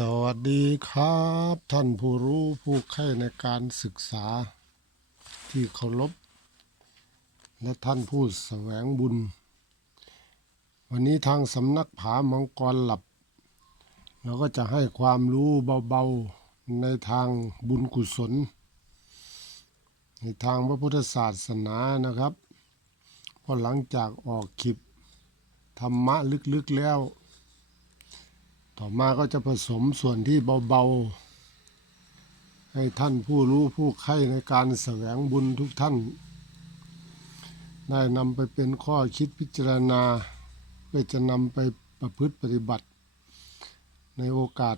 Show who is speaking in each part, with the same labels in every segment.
Speaker 1: สวัสดีครับ ท่านผู้รู้ผู้ใคร่ในการศึกษาที่เคารพและท่านผู้แสวงบุญ วันนี้ทางสำนักผามังกรหลับ เราก็จะให้ความรู้เบาๆในทางบุญกุศล ในทางพระพุทธศาสนานะครับเพราะหลังจากออกคลิปธรรมะลึกๆแล้ว ต่อมาก็จะผสมส่วนที่เบาๆ ให้ท่านผู้รู้ผู้ใคร่ในการแสวงบุญทุกท่าน ได้นำไปเป็นข้อคิดพิจารณา เพื่อจะนำไปประพฤติปฏิบัติ ในโอกาส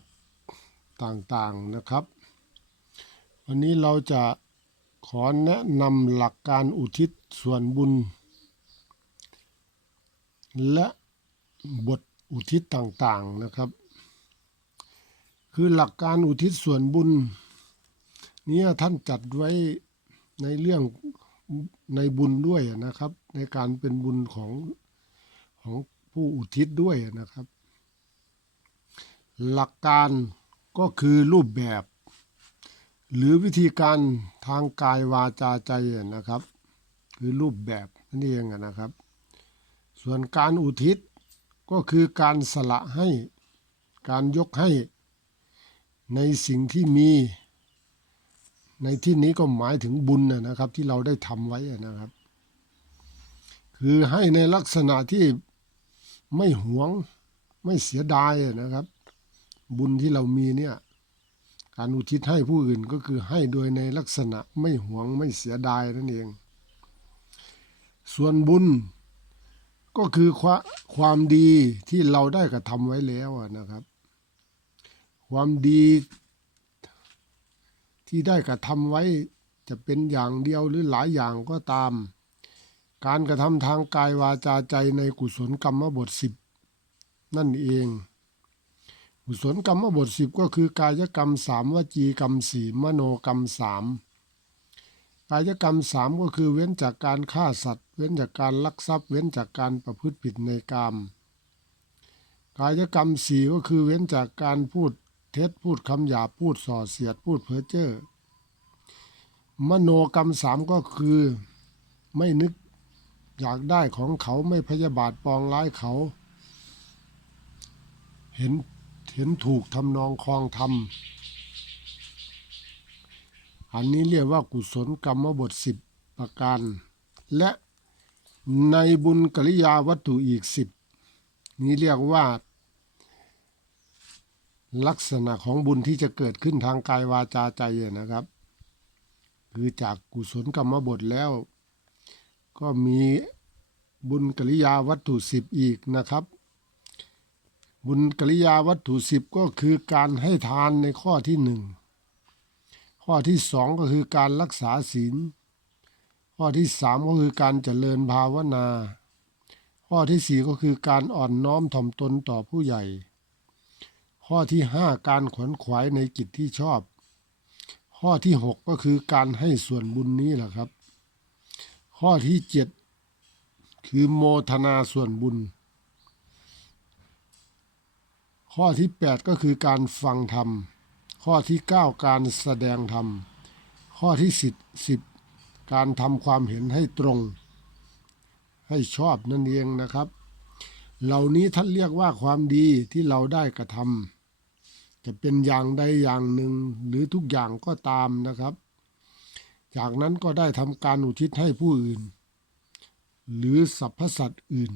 Speaker 1: ต่างๆนะครับ วันนี้เราจะขอแนะนำหลักการอุทิศส่วนบุญ และบทอุทิศต่างๆนะครับ คือหลักการอุทิศส่วนบุญเนี่ยท่านจัดไว้ในเรื่องในบุญด้วยนะครับ ในการเป็นบุญของของผู้อุทิศด้วยนะครับ หลักการก็คือรูปแบบ หรือวิธีการทางกายวาจาใจนะครับ คือรูปแบบนั่นเองนะครับ ส่วนการอุทิศก็คือการสละให้การยกให้ ในสิ่งที่มี ในที่นี้ก็หมายถึงบุญนะครับ ที่เราได้ทำไว้นะครับ คือให้ในลักษณะที่ไม่หวงไม่เสียดายนะครับ บุญที่เรามีเนี่ยการอุทิศให้ผู้อื่นก็คือให้โดยในลักษณะไม่หวงไม่เสียดายนั่นเอง ส่วนบุญก็คือความความดีที่เราได้กระทำไว้แล้วนะครับ ความดีที่ได้กระทำไว้จะเป็นอย่างเดียวหรือหลายอย่างก็ตาม การกระทำทางกายวาจาใจในกุศลกรรมบทสิบนั่นเอง กุศลกรรมบทสิบก็คือกายกรรมสามวจีกรรมสี่มโนกรรมสามกายกรรมสามก็คือเว้นจากการฆ่าสัตว์ เว้นจากการลักทรัพย์ เว้นจากการประพฤติผิดในกามกายกรรมสี่ก็คือเว้นจากการพูด เท็จพูดคำหยาพูดส่อเสียดพูดเพ้อเจ้อมโนกรรมสามก็คือ ไม่นึกอยากได้ของเขาไม่พยาบาทปองร้ายเขา เห็นเห็นถูกทำนองคลองทำอันนี้เรียกว่ากุศลกรรมบทสิบประการ และในบุญกริยาวัตถุอีกสิบนี้เรียกว่า ลักษณะของบุญที่จะเกิดขึ้นทางกายวาจาใจนะครับ คือจากกุศลกรรมบทแล้ว ก็มีบุญกริยาวัตถุสิบอีกนะครับ บุญกริยาวัตถุสิบก็คือการให้ทานในข้อที่หนึ่งข้อที่สองก็คือการรักษาศีล ข้อที่สามก็คือการเจริญภาวนา ข้อที่สี่ก็คือการอ่อนน้อมถ่อมตนต่อผู้ใหญ่ ข้อที่ห้าการขวนขวายในกิจที่ชอบ ข้อที่หกก็คือการให้ส่วนบุญนี้แหละครับ ข้อที่เจ็ดคือโมทนาส่วนบุญ ข้อที่แปดก็คือการฟังธรรม ข้อที่เก้าการแสดงธรรม ข้อที่สิบสิบการทำความเห็นให้ตรง ให้ชอบนั่นเองนะครับเหล่านี้ท่านเรียกว่าความดีที่เราได้กระทำ จะเป็นอย่างใดอย่างหนึ่งหรือทุกอย่างก็ตามนะครับ จากนั้นก็ได้ทำการอุทิศให้ผู้อื่น หรือสรรพสัตว์อื่น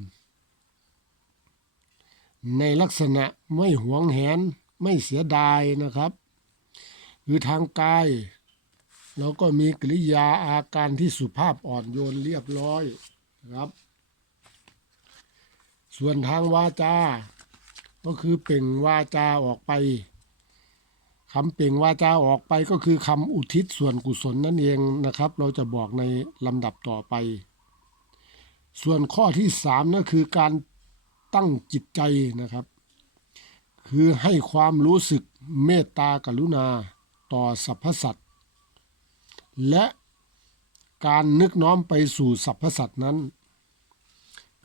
Speaker 1: ในลักษณะไม่หวงแหนไม่เสียดายนะครับคือทางกายเราก็มีกริยาอาการที่สุภาพอ่อนโยนเรียบร้อยนะครับ ส่วนทางวาจา ก็คือเปล่งวาจาออกไป คำเปล่งวาจาออกไปก็คือคำอุทิศส่วนกุศลนั่นเองนะครับ เราจะบอกในลำดับต่อไป ส่วนข้อที่สามนั่นคือการตั้งจิตใจนะครับ คือให้ความรู้สึกเมตตากรุณาต่อสรรพสัตว์และการนึกน้อมไปสู่สรรพสัตว์นั้น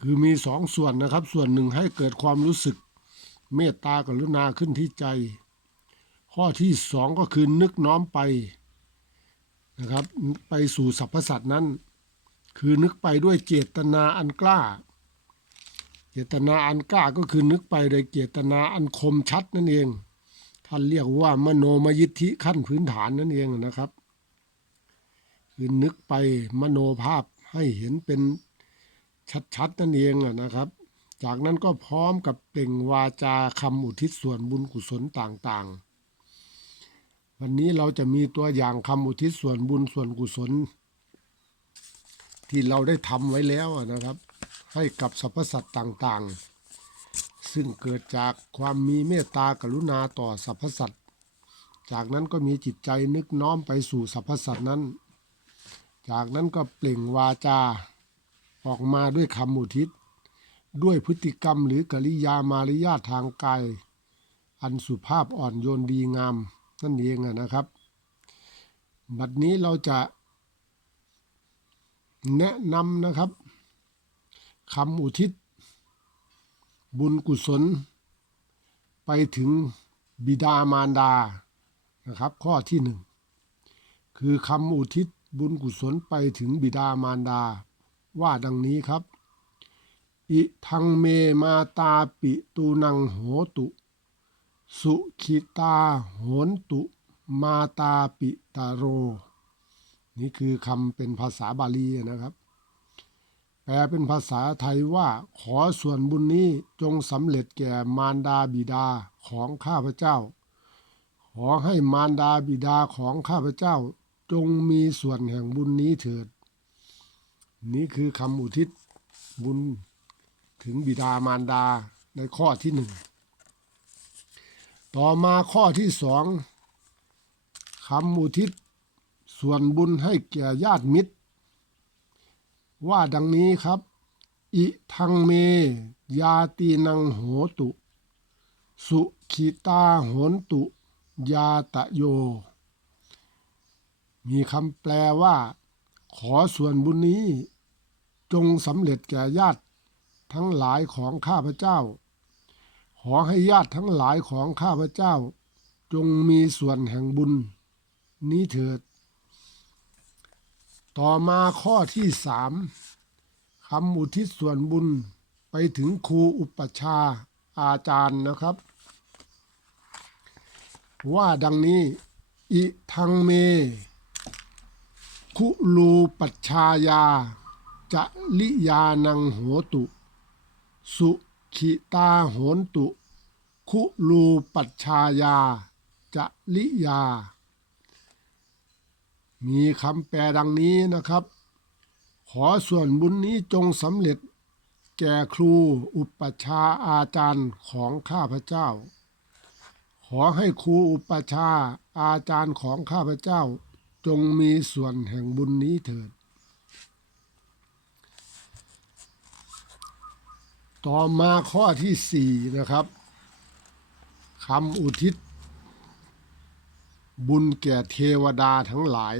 Speaker 1: คือมีสองส่วนนะครับ ส่วนหนึ่งให้เกิดความรู้สึกเมตตากรุณาขึ้นที่ใจ ข้อที่สองก็คือนึกน้อมไปนะครับ ไปสู่สรรพสัตว์นั้น คือนึกไปด้วยเจตนาอันกล้า เจตนาอันกล้าก็คือนึกไปโดยเจตนาอันคมชัดนั่นเอง ท่านเรียกว่ามโนมยิทธิขั้นพื้นฐานนั่นเองนะครับ คือนึกไปมโนภาพให้เห็นเป็นชัดๆนั่นเองนะครับ จากนั้นก็พร้อมกับเปล่งวาจาคำอุทิศส่วนบุญกุศลต่างๆ วันนี้เราจะมีตัวอย่างคำอุทิศส่วนบุญส่วนกุศล ที่เราได้ทำไว้แล้วนะครับ ให้กับสรรพสัตว์ต่างๆ ซึ่งเกิดจากความมีเมตตากรุณาต่อสรรพสัตว์จากนั้นก็มีจิตใจนึกน้อมไปสู่สรรพสัตว์นั้น จากนั้นก็เปล่งวาจาออกมาด้วยคำอุทิศ ด้วยพฤติกรรมหรือกริยามารยาททางกาย อันสุภาพอ่อนโยนดีงาม นั่นเองนะครับ บัดนี้เราจะแนะนำนะครับคำอุทิศ บุญกุศล ไปถึงบิดามารดานะครับ ข้อที่หนึ่งคือคำอุทิศบุญกุศลไปถึงบิดามารดา ว่าดังนี้ครับ อิทังเมมาตาปิตูนังโหตุ สุขิตาโหนตุมาตาปิตาโร นี่คือคำเป็นภาษาบาลีนะครับ แปลเป็นภาษาไทยว่าขอส่วนบุญนี้จงสำเร็จแก่มารดาบิดาของข้าพเจ้า ขอให้มารดาบิดาของข้าพเจ้า จงมีส่วนแห่งบุญนี้เถิด นี่คือคำอุทิศบุญถึงบิดามารดาในข้อที่หนึ่ง ต่อมาข้อที่สองคำอุทิศ ส่วนบุญให้แก่ญาติมิตร ว่าดังนี้ครับ อิทังเม ยาตีนังโหตุ สุขิตาโหนตุ ยาตะโย มีคำแปลว่า ขอส่วนบุญนี้ จงสำเร็จแก่ญาติทั้งหลายของข้าพเจ้า อให้ญาติทั้งหลายของข้าพเจ้า จงมีส่วนแห่งบุญ นี้เถิด ต่อมาข้อที่สามคำอุทิศส่วนบุญไปถึงครูอุปชาอาจารย์นะครับ ว่าดังนี้ อิทังเม คุลูปัชชายา จะลิยานังโหตุ สุขิตาโหนตุ คุลูปัชชายาจะลิยา มีคำแปลดังนี้นะครับ ขอส่วนบุญนี้จงสำเร็จ แก่ครูอุปชาอาจารย์ของข้าพเจ้า ขอให้ครูอุปชาอาจารย์ของข้าพเจ้า จงมีส่วนแห่งบุญนี้เถิด ต่อมาข้อที่สี่นะครับ คำอุทิศ บุญแก่เทวดาทั้งหลาย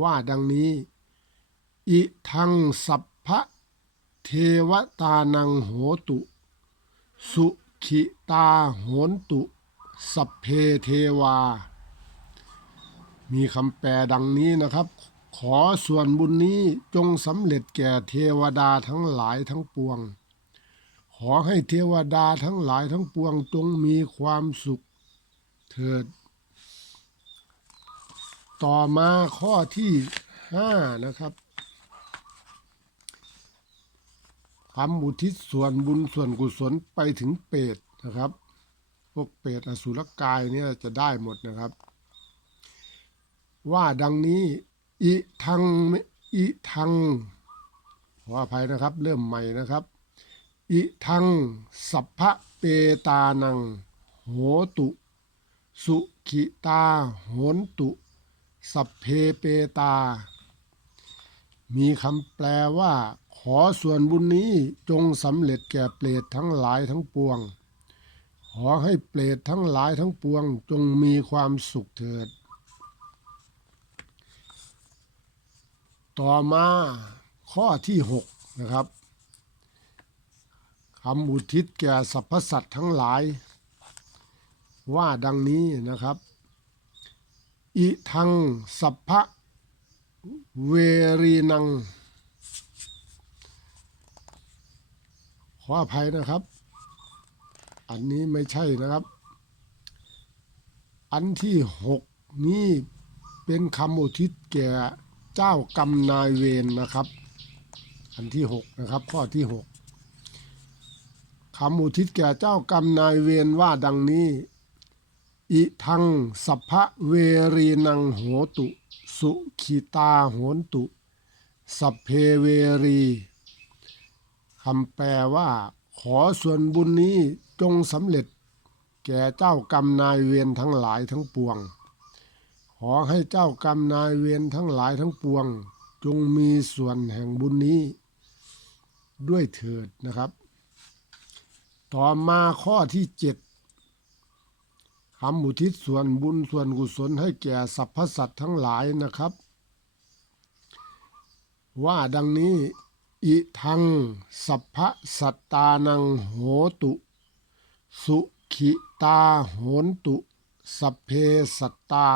Speaker 1: ว่าดังนี้ อิทังสัพพะเทวตานังโหตุ สุขิตาโหนตุ สัพเพเทวา มีคำแปลดังนี้นะครับ ขอส่วนบุญนี้จงสำเร็จแก่เทวดาทั้งหลายทั้งปวง ขอให้เทวดาทั้งหลายทั้งปวงจงมีความสุข เถิด ต่อมาข้อที่ห้านะครับคำอุทิศส่วนบุญส่วนกุศลไปถึงเปรตนะครับ พวกเปรตอสุรกายเนี่ยจะได้หมดนะครับ ว่าดังนี้อิทังอิทังขออภัยนะครับ เริ่มใหม่นะครับ อิทังสัพพะเปตานัง โหตุ สุขิตาโหนตุ สัพเพเปตา มีคำแปลว่า ขอส่วนบุญนี้จงสำเร็จแก่เปรตทั้งหลายทั้งปวง ขอให้เปรตทั้งหลายทั้งปวง จงมีความสุขเถิด ต่อมาข้อที่หกนะครับำอุทิศแก่สรรพสัตว์ทั้งหลาย ว่าดังนี้นะครับ อิทังสัพพะเวรีนัง ขออภัยนะครับ อันนี้ไม่ใช่นะครับ อันที่หกนี้เป็นคำอุทิศแก่เจ้ากรรมนายเวรนะครับ อันที่หกนะครับ ข้อที่หก คำอุทิศแก่เจ้ากรรมนายเวรว่าดังนี้ อิทังสัพพะเวรีนังโหตุ สุขิตาโหนตุ สัพเพเวรีคำแปลว่า ขอส่วนบุญนี้จงสำเร็จ แก่เจ้ากรรมนายเวรทั้งหลายทั้งปวง ขอให้เจ้ากรรมนายเวรทั้งหลายทั้งปวง จงมีส่วนแห่งบุญนี้ ด้วยเถิดนะครับ ต่อมาข้อที่เจ็ดคำอุทิศส่วนบุญส่วนกุศลให้แก่สรรพสัตว์ทั้งหลายนะครับ ว่าดังนี้ อิทังสัพพสัตตานังโหตุ สุขิตาโหนตุ สัพเพสัตตา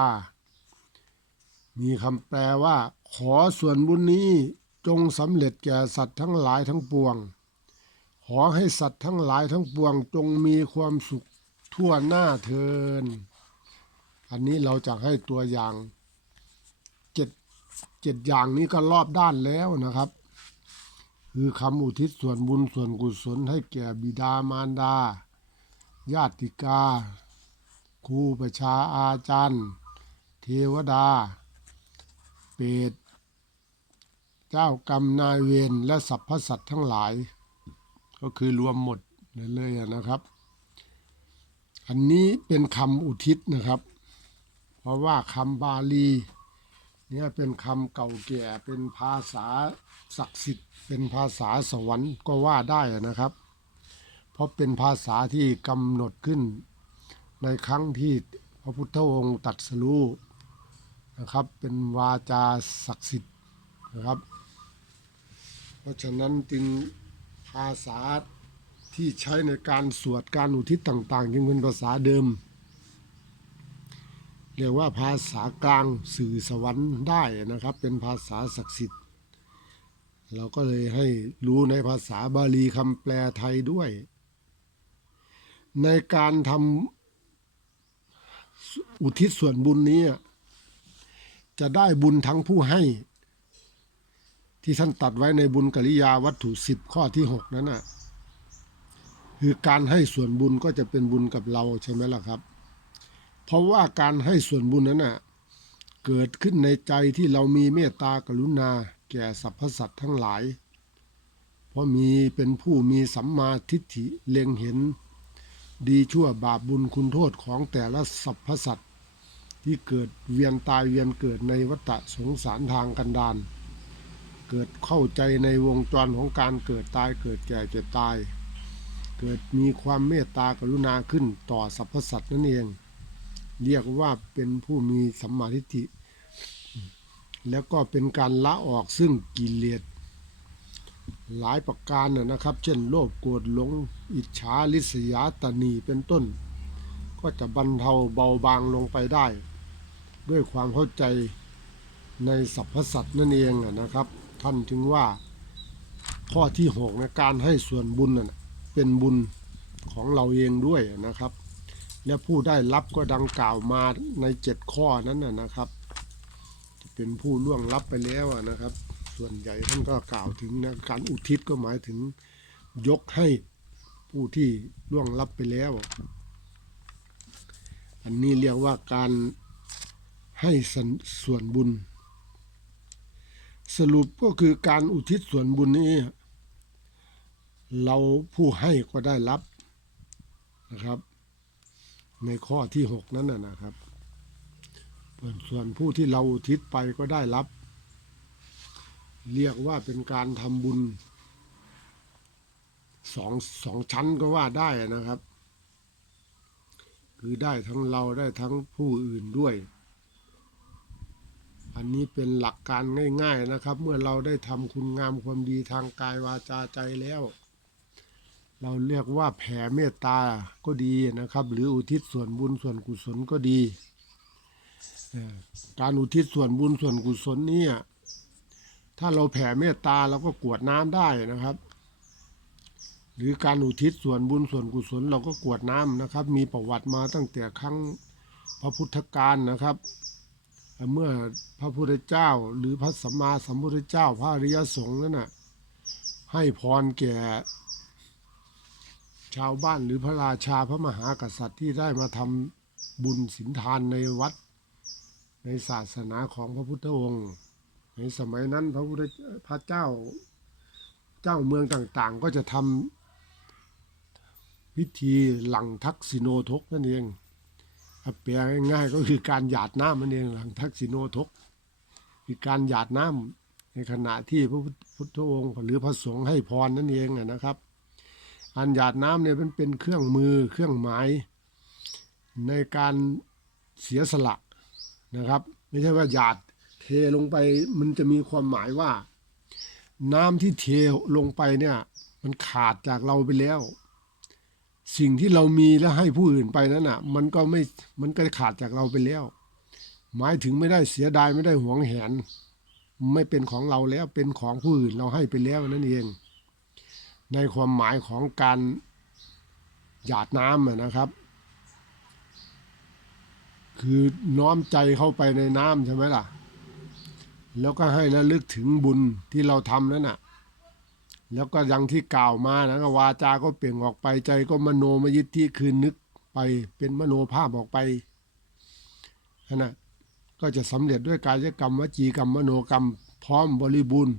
Speaker 1: มีคำแปลว่า ขอส่วนบุญนี้จงสำเร็จแก่สัตว์ทั้งหลายทั้งปวง อให้สัตว์ทั้งหลายทั้งปวงจงมีความสุขทั่วหน้าเทิน อันนี้เราจะให้ตัวอย่างเจ็ดเจ็ดอย่างนี้ก็รอบด้านแล้วนะครับ คือคำอุทิศส่วนบุญส่วนกุศลให้แก่บิดามารดา ญาติกา ครูประชาอาจารย์ เทวดา เปรตเจ้ากรรมนายเวรและสรรพสัตว์ทั้งหลาย ก็คือรวมหมดเลยๆนะครับ อันนี้เป็นคำอุทิศนะครับ เพราะว่าคำบาลีเนี่ยเป็นคำเก่าแก่เป็นภาษาศักดิ์สิทธิ์ เป็นภาษาสวรรค์ก็ว่าได้นะครับ เพราะเป็นภาษาที่กำหนดขึ้น ในครั้งที่พระพุทธองค์ตัดสรู้นะครับ เป็นวาจาศักดิ์สิทธิ์นะครับ เพราะฉะนั้นจึง ภาษาที่ใช้ในการสวดการอุทิศต่างๆจึงเป็นภาษาเดิม เรียกว่าภาษากลางสื่อสวรรค์ได้นะครับ เป็นภาษาศักดิ์สิทธิ์ เราก็เลยให้รู้ในภาษาบาลีคำแปลไทยด้วย ในการทำอุทิศส่วนบุญนี้จะได้บุญทั้งผู้ให้ ที่ท่านตัดไว้ในบุญกริยาวัตถุสิบข้อที่หกนั้นน่ะคือการให้ส่วนบุญก็จะเป็นบุญกับเราใช่ไหมล่ะครับ เพราะว่าการให้ส่วนบุญนั้นน่ะเกิดขึ้นในใจที่เรามีเมตตากรุณา แก่สรรพสัตว์ทั้งหลาย เพราะมีเป็นผู้มีสัมมาทิฏฐิเล็งเห็น ดีชั่วบาปบุญคุณโทษของแต่ละสรรพสัตว์ที่เกิดเวียนตายเวียนเกิดในวัฏสงสารทางกันดาร เกิดเข้าใจในวงจรของการเกิดตายเกิดแก่เจ็บตาย เกิดมีความเมตตากรุณาขึ้นต่อสรรพสัตว์นั่นเอง เรียกว่าเป็นผู้มีสัมมาทิฏฐิ แล้วก็เป็นการละออกซึ่งกิเลสหลายประการนะนะครับ เช่นโลภโกรธหลงอิจฉาลิษยาตนีเป็นต้น ก็จะบรรเทาเบาบางลงไปได้ ด้วยความเข้าใจในสรรพสัตว์นั่นเองนะครับ ท่านถึงว่าข้อที่หกในการให้ส่วนบุญน่ะเป็นบุญของเราเองด้วยนะครับ และผู้ได้รับก็ดังกล่าวมาในเจ็ดข้อนั้นนะครับจะเป็นผู้ล่วงลับไปแล้วนะครับ ส่วนใหญ่ท่านก็กล่าวถึงนะการอุทิศก็หมายถึงยกให้ผู้ที่ล่วงลับไปแล้ว อันนี้เรียกว่าการให้ส่วนบุญ สรุปก็คือการอุทิศส่วนบุญนี้ เราผู้ให้ก็ได้รับนะครับ ในข้อที่หกนั้นนะครับส่วนส่วนผู้ที่เราอุทิศไปก็ได้รับ เรียกว่าเป็นการทำบุญสองสองชั้นก็ว่าได้นะครับ คือได้ทั้งเราได้ทั้งผู้อื่นด้วย อันนี้เป็นหลักการง่าย ๆนะครับ เมื่อเราได้ทำคุณงามความดีทางกายวาจาใจแล้ว เราเรียกว่าแผ่เมตตาก็ดีนะครับ หรืออุทิศส่วนบุญส่วนกุศลก็ดี การอุทิศส่วนบุญส่วนกุศลนี่ถ้าเราแผ่เมตตาเราก็กวดน้ำได้นะครับ หรือการอุทิศส่วนบุญส่วนกุศลเราก็กวดน้ำนะครับ มีประวัติมาตั้งแต่ครั้งพระพุทธกาลนะครับ เมื่อพระพุทธเจ้า หรือพระสัมมาสัมพุทธเจ้า พระอริยสงฆ์นั้นน่ะให้พรแก่ ชาวบ้านหรือพระราชาพระมหากษัตริย์ที่ได้มาทำบุญสินทานในวัด ในศาสนาของพระพุทธองค์ ในสมัยนั้นพระพุทธพระเจ้าเจ้าเมืองต่างๆ ก็จะทำพิธีหลังทักษิโนทกนั่นเอง ถ้าแปลง่ายก็คือการหยาดน้ำนั่นเองหลังทักษิโนทกคือการหยาดน้ำในขณะที่พระพุทธองค์หรือพระสงฆ์ให้พรนั่นเองนะครับ อันหยาดน้ำเนี่ยมันเป็นเครื่องมือเครื่องหมาย ในการเสียสละนะครับ ไม่ใช่ว่าหยาดเทลงไปมันจะมีความหมายว่า น้ำที่เทลงไปเนี่ยมันขาดจากเราไปแล้ว สิ่งที่เรามีแล้วให้ผู้อื่นไปนั้นอะ มันก็ไม่มันก็ขาดจากเราไปแล้ว หมายถึงไม่ได้เสียดายไม่ได้หวงแหน ไม่เป็นของเราแล้วเป็นของผู้อื่นเราให้ไปแล้วนั่นเอง ในความหมายของการหยาดน้ำนะครับ คือน้อมใจเข้าไปในน้ำใช่ไหมล่ะ แล้วก็ให้ระลึกถึงบุญที่เราทำนั่นน่ะ แล้วก็ยังที่กล่าวมานะวาจาก็เปล่งออกไปใจก็มโนมยิทธิคือนึกไปเป็นมโนภาพออกไปนั่นน่ะก็จะสำเร็จด้วยกายกรรมวจีกรรมมโนกรรมพร้อมบริบูรณ์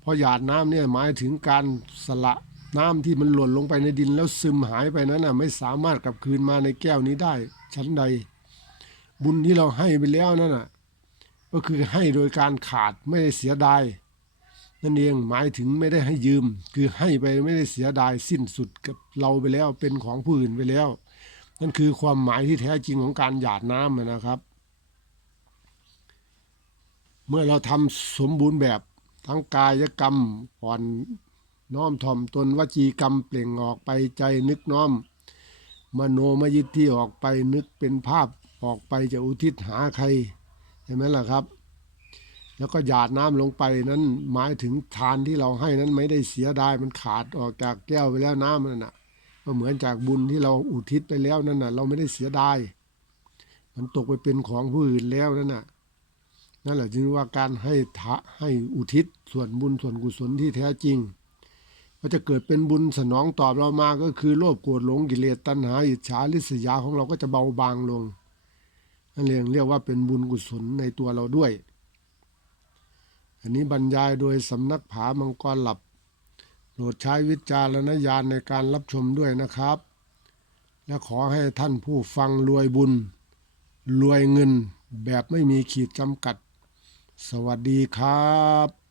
Speaker 1: เพราะหยาดน้ำเนี่ยหมายถึงการสละน้ำที่มันหล่นลงไปในดินแล้วซึมหายไปนั้นน่ะไม่สามารถกลับคืนมาในแก้วนี้ได้ชั้นใด บุญที่เราให้ไปแล้วนั่นน่ะก็คือให้โดยการขาดไม่ได้เสียดาย นั่นเองหมายถึงไม่ได้ให้ยืม คือให้ไปไม่ได้เสียดายสิ้นสุดกับเราไปแล้วเป็นของผู้อื่นไปแล้ว นั่นคือความหมายที่แท้จริงของการหยาดน้ำนะครับ เมื่อเราทำสมบูรณ์แบบทั้งกายกรรมอ่อนน้อมถ่อมตนวจีกรรมเปล่งออกไปใจนึกน้อม มโนมยิทธิออกไปนึกเป็นภาพออกไปจะอุทิศหาใครใช่ไหมล่ะครับ แล้วก็หยาดน้ำลงไปนั้นหมายถึงทานที่เราให้นั้นไม่ได้เสียดายมันขาดออกจากแก้วไปแล้วน้ำนั่นน่ะก็เหมือนจากบุญที่เราอุทิศไปแล้วนั่นน่ะ เราไม่ได้เสียดายมันตกไปเป็นของผู้อื่นแล้วนั่นน่ะนั่นแหละจึงว่าการให้ทะให้อุทิศส่วนบุญส่วนกุศลที่แท้จริงก็จะเกิดเป็นบุญสนองตอบเรามาก็คือโลภโกรธหลงกิเลสตัณหาอิจฉาริษยาของเราก็จะเบาบางลงนั่นเองเรียกว่าเป็นบุญกุศลในตัวเราด้วย อันนี้บรรยายโดยสำนักผามังกรหลับ โปรดใช้วิจารณญาณในการรับชมด้วยนะครับ และขอให้ท่านผู้ฟังรวยบุญ รวยเงินแบบไม่มีขีดจำกัด สวัสดีครับ